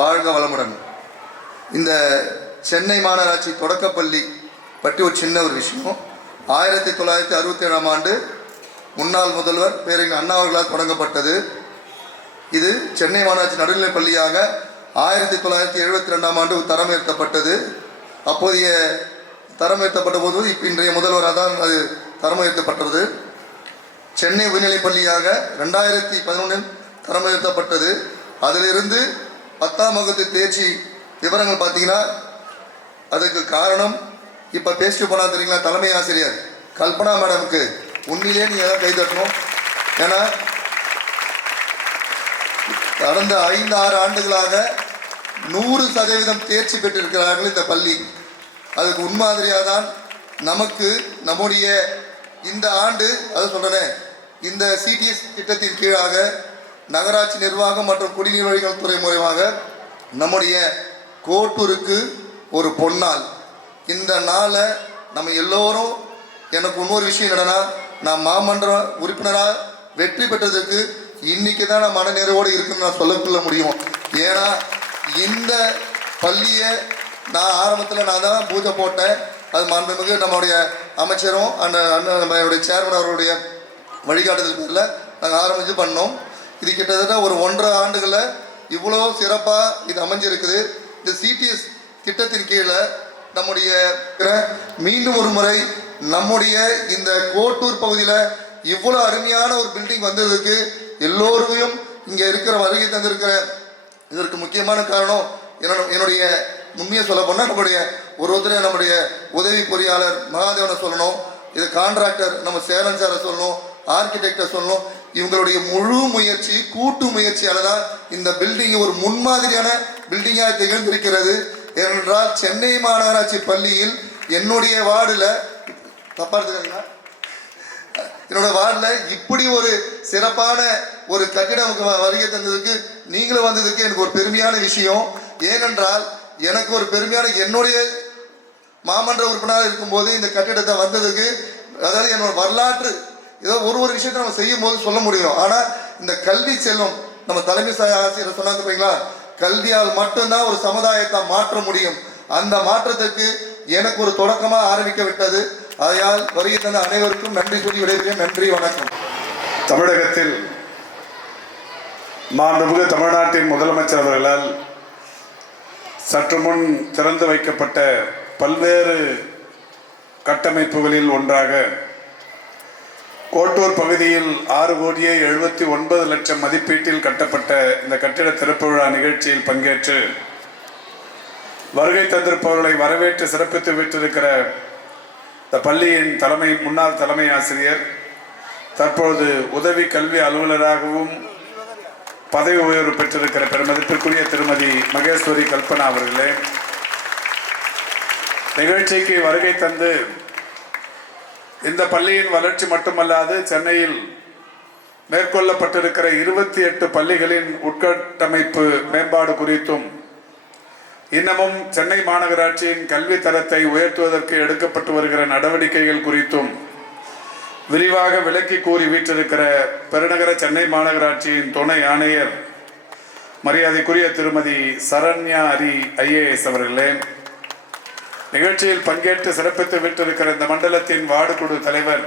வாழ்க வளமுடன். இந்த சென்னை மாநகராட்சி தொடக்கப்பள்ளி பற்றி ஒரு சின்ன ஒரு விஷயம். ஆயிரத்தி தொள்ளாயிரத்தி அறுபத்தி ஏழாம் ஆண்டு முன்னாள் முதல்வர் பேரறிஞர் அண்ணா அவர்களால் தொடங்கப்பட்டது. இது சென்னை மாநகராட்சி நடுநிலைப் பள்ளியாக ஆயிரத்தி தொள்ளாயிரத்தி எழுபத்தி ரெண்டாம் ஆண்டு தரம் உயர்த்தப்பட்டது அப்போதைய தரம் உயர்த்தப்பட்ட போது இப்போ இன்றைய முதல்வராக தான் அது தரம் உயர்த்தப்பட்டது சென்னை உயர்நிலைப் பள்ளியாக ரெண்டாயிரத்தி பதினொன்றில் தரம் உயர்த்தப்பட்டது அதிலிருந்து பத்தாம் வகுப்பு தேர்ச்சி விவரங்கள் பார்த்தீங்கன்னா அதுக்கு காரணம் இப்போ பேசிட்டு போனா தெரியுங்களா தலைமை ஆசிரியர். கல்பனா மேடமுக்கு உண்மையிலேயே நீங்கள் தான் கைதட்டணும் ஏன்னா கடந்த ஐந்து ஆறு ஆண்டுகளாக நூறு சதவீதம் தேர்ச்சி பெற்றிருக்கிறார்கள் இந்த பள்ளி. அதுக்கு உண்மாதிரியாக தான் நமக்கு நம்முடைய இந்த ஆண்டு அதை சொல்கிறேன் இந்த சிடிஎஸ் திட்டத்தின் கீழாக நகராட்சி நிர்வாகம் மற்றும் குடிநீர் வழிகள் துறை மூலமாக நம்முடைய கோட்டூருக்கு ஒரு பொன்னால். இந்த நாளை நம்ம எல்லோரும் எனக்கு இன்னொரு விஷயம் என்னென்னா நான் மாமன்ற உறுப்பினராக வெற்றி பெற்றதுக்கு இன்னைக்கு தான் நான் மனநிறைவோடு இருக்குன்னு நான் சொல்லக்குள்ள முடியும். ஏன்னா இந்த பள்ளியை நான் ஆரம்பத்தில் நான் தான் பூஜை போட்டேன். அது மாண்புமிகு நம்மளுடைய அமைச்சரும் அந்த அண்ணன் நம்மளுடைய சேர்மன் அவருடைய வழிகாட்டுதல் பேரில் நாங்கள் ஆரம்பித்து பண்ணோம். இது கிட்டத்தட்ட ஒரு ஒன்றரை ஆண்டுகளில் இவ்வளோ சிறப்பாக இது அமைஞ்சிருக்குது. இந்த சிடிஎஸ் திட்டத்தின் கீழே நம்முடைய மீண்டும் ஒரு முறை நம்முடைய இந்த கோட்டூர் பகுதியில் இவ்வளோ அருமையான ஒரு பில்டிங் வந்ததுக்கு எல்லோரையும் இங்கே இருக்கிற வருகை தந்திருக்கிற இதற்கு முக்கியமான காரணம் என்னோட என்னுடைய உண்மையை சொல்ல போனால் நம்முடைய ஒரு ஒருத்தரை நம்முடைய உதவி பொறியாளர் மகாதேவனை சொல்லணும். இது கான்ட்ராக்டர் நம்ம சேலன் சாரை சொல்லணும். ஆர்கிடெக்டை சொல்லணும். இவங்களுடைய முழு முயற்சி கூட்டு முயற்சியால தான் இந்த பில்டிங் ஒரு முன்மாதிரியான பில்டிங்காக திகழ்ந்திருக்கிறது. ஏனென்றால் சென்னை மாநகராட்சி பள்ளியில் என்னுடைய வார்டில் தப்பா எடுத்துக்காங்களா என்னோட வார்டில் இப்படி ஒரு சிறப்பான ஒரு கட்டிடம் வ- வருகை தந்ததுக்கு நீங்களும் வந்ததுக்கு எனக்கு ஒரு பெருமையான விஷயம். ஏனென்றால் எனக்கு ஒரு பெருமையான என்னுடைய மாமன்ற உறுப்பினராக இருக்கும்போது இந்த கட்டிடத்தை வந்ததுக்கு அதாவது என்னோட வரலாற்று ஏதோ ஒரு ஒரு விஷயத்தை நம்ம செய்யும் போது சொல்ல முடியும். ஆனால் இந்த கல்வி செல்வம் நம்ம தலைமை ஆசிரியர் சொன்னாங்க பார்த்தீங்களா கல்வியால் மட்டும்தான் ஒரு சமுதாயத்தை மாற்ற முடியும். அந்த மாற்றத்திற்கு எனக்கு ஒரு தொடக்கமாக ஆரம்பிக்க விட்டது. அதையால் வருகை தந்த அனைவருக்கும் நன்றி சொல்லி விடைபெறும் நன்றி வணக்கம். தமிழகத்தில் மாண்புமிகு தமிழ்நாட்டின் முதலமைச்சர் அவர்களால் சற்று முன் திறந்து வைக்கப்பட்ட பல்வேறு கட்டமைப்புகளில் ஒன்றாக கோட்டூர் பகுதியில் ஆறு கோடியே எழுபத்தி ஒன்பது லட்சம் மதிப்பீட்டில் கட்டப்பட்ட இந்த கட்டிட திறப்பு விழா நிகழ்ச்சியில் பங்கேற்று வருகை தந்திருப்பவர்களை வரவேற்று சிறப்பித்து விட்டிருக்கிற இந்த பள்ளியின் தலைமை முன்னாள் தலைமை ஆசிரியர் தற்பொழுது உதவி கல்வி அலுவலராகவும் பதவி உயர்வு பெற்றிருக்கிற பெருமதிப்பிற்குரிய திருமதி மகேஸ்வரி கல்பனா அவர்களே நிகழ்ச்சிக்கு வருகை தந்து இந்த பள்ளியின் வளர்ச்சி மட்டுமல்லாது சென்னையில் மேற்கொள்ளப்பட்டிருக்கிற இருபத்தி எட்டு பள்ளிகளின் உட்கட்டமைப்பு மேம்பாடு குறித்தும் இன்னமும் சென்னை மாநகராட்சியின் கல்வி தரத்தை உயர்த்துவதற்கு எடுக்கப்பட்டு வருகிற நடவடிக்கைகள் குறித்தும் விரிவாக விளக்கி கூறி வீற்றிருக்கிற பெருநகர சென்னை மாநகராட்சியின் துணை ஆணையர் மரியாதைக்குரிய திருமதி சரண்யா அரி ஐஏஎஸ் அவர்களே நிகழ்ச்சியில் பங்கேற்று சிறப்பித்து விட்டிருக்கிற இந்த மண்டலத்தின் வார்டு குழு தலைவர்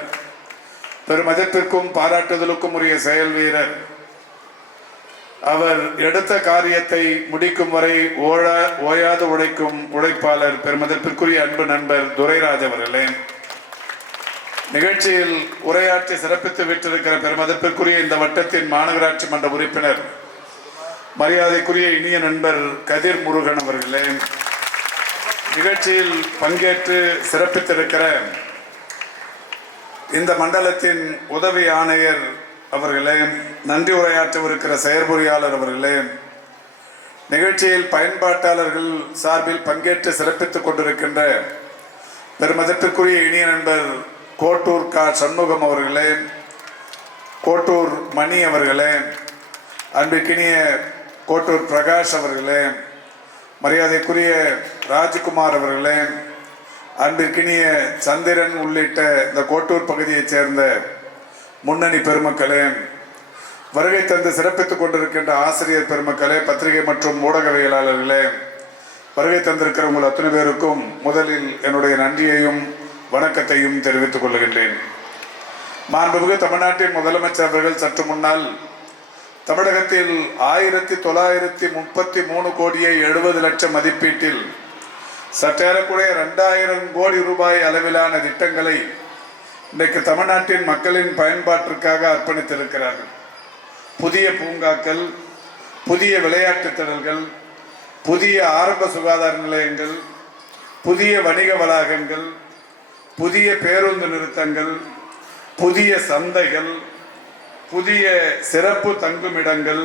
பெருமதிப்பிற்கும் பாராட்டுதலுக்கும் உரிய செயல் வீரர். அவர் எடுத்த காரியத்தை முடிக்கும் வரை ஓழ ஓயாது உழைக்கும் உழைப்பாளர் பெருமதிப்பிற்குரிய அன்பு நண்பர் துரைராஜ் அவர்களே. நிகழ்ச்சியில் உரையாற்றி சிறப்பித்து விட்டிருக்கிற பெருமதிப்பிற்குரிய இந்த வட்டத்தின் மாநகராட்சி மன்ற உறுப்பினர் மரியாதைக்குரிய இனிய நண்பர் கதிர் முருகன் அவர்களே. நிகழ்ச்சியில் பங்கேற்று சிறப்பித்திருக்கிற இந்த மண்டலத்தின் உதவி ஆணையர் அவர்களே நன்றி உரையாற்றவிருக்கிற செயற்பொறியாளர் அவர்களே நிகழ்ச்சியில் பயன்பாட்டாளர்கள் சார்பில் பங்கேற்று சிறப்பித்துக் கொண்டிருக்கின்ற பெருமதிப்பிற்குரிய இனிய நண்பர் கோட்டூர் கா. சண்முகம் அவர்களே கோட்டூர் மணி அவர்களே அன்பிற்கினிய கோட்டூர் பிரகாஷ் அவர்களே மரியாதைக்குரிய ராஜ்குமார் அவர்களே அன்பிற்கினிய சந்திரன் உள்ளிட்ட இந்த கோட்டூர் பகுதியைச் சேர்ந்த முன்னணி பெருமக்களே வருகை தந்து சிறப்பித்துக் கொண்டிருக்கின்ற ஆசிரியர் பெருமக்களே பத்திரிகை மற்றும் ஊடகவியலாளர்களே வருகை தந்திருக்கிற உங்கள் அத்தனை பேருக்கும் முதலில் என்னுடைய நன்றியையும் வணக்கத்தையும் தெரிவித்துக் கொள்கின்றேன். மாண்புமிகு தமிழ்நாட்டின் முதலமைச்சர் அவர்கள் சற்று முன்னால் தமிழகத்தில் ஆயிரத்தி தொள்ளாயிரத்தி முப்பத்தி மூணு கோடியே எழுபது லட்சம் மதிப்பீட்டில் சற்றேறக்குறைய ரெண்டாயிரம் கோடி ரூபாய் அளவிலான திட்டங்களை இன்றைக்கு தமிழ்நாட்டின் மக்களின் பயன்பாட்டிற்காக அர்ப்பணித்திருக்கிறார்கள். புதிய பூங்காக்கள் புதிய விளையாட்டு திடல்கள் புதிய ஆரம்ப சுகாதார நிலையங்கள் புதிய வணிக வளாகங்கள் புதிய பேருந்து நிறுத்தங்கள் புதிய சந்தைகள் புதிய சிறப்பு தங்குமிடங்கள்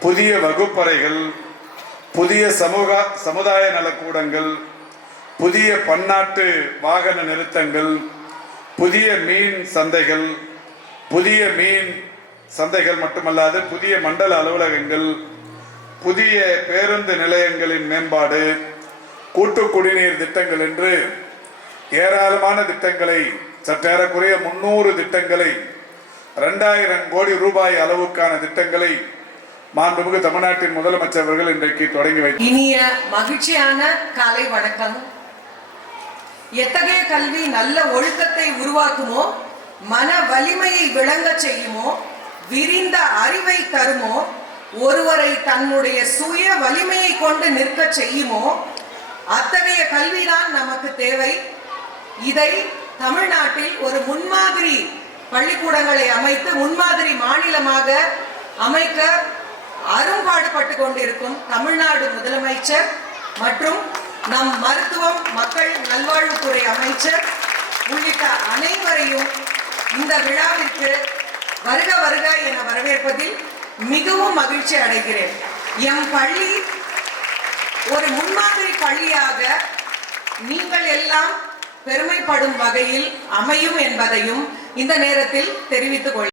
புதிய வகுப்பறைகள் புதிய சமூக சமுதாய நலக்கூடங்கள் புதிய பன்னாட்டு வாகன நிறுத்தங்கள் புதிய மீன் சந்தைகள் புதிய மீன் சந்தைகள் மட்டுமல்லாது புதிய மண்டல அலுவலகங்கள் புதிய பேருந்து நிலையங்களின் மேம்பாடு கூட்டு குடிநீர் திட்டங்கள் என்று ஏராளமான திட்டங்களை சற்றேறக்குறைய முன்னூறு திட்டங்களை ரெண்டாயிரம் கோடி ரூபாய் அளவுக்கான திட்டங்களை மாண்புமிகு தமிழ்நாட்டின் முதலமைச்சர் அவர்கள் இன்றைக்கு தொடங்கி வைத்தார் இனிய மகிழ்ச்சியான காலை வணக்கம். எத்தகைய கல்வி நல்ல ஒழுக்கத்தை உருவாக்குமோ மன வலிமையை விளங்கச் செய்யுமோ விரிந்த அறிவை தருமோ ஒருவரை தன்னுடைய சுய வலிமையை கொண்டு நிற்கச் செய்யுமோ அத்தகைய கல்விதான் நமக்கு தேவை. இதை தமிழ்நாட்டில் ஒரு முன்மாதிரி பள்ளிக்கூடங்களை அமைத்து முன்மாதிரி மாநிலமாக அமைக்க அரும்பாடுபட்டு கொண்டிருக்கும் தமிழ்நாடு முதலமைச்சர் மற்றும் நம் மருத்துவம் மக்கள் நல்வாழ்வுத்துறை அமைச்சர் உள்ளிட்ட அனைவரையும் இந்த விழாவிற்கு வருக வருக என வரவேற்பதில் மிகவும் மகிழ்ச்சி அடைகிறேன். எம் பள்ளி ஒரு முன்மாதிரி பள்ளியாக நீங்கள் எல்லாம் பெருமைப்படும் வகையில் அமையும் என்பதையும் இந்த நேரத்தில் தெரிவித்துக் கொள்ள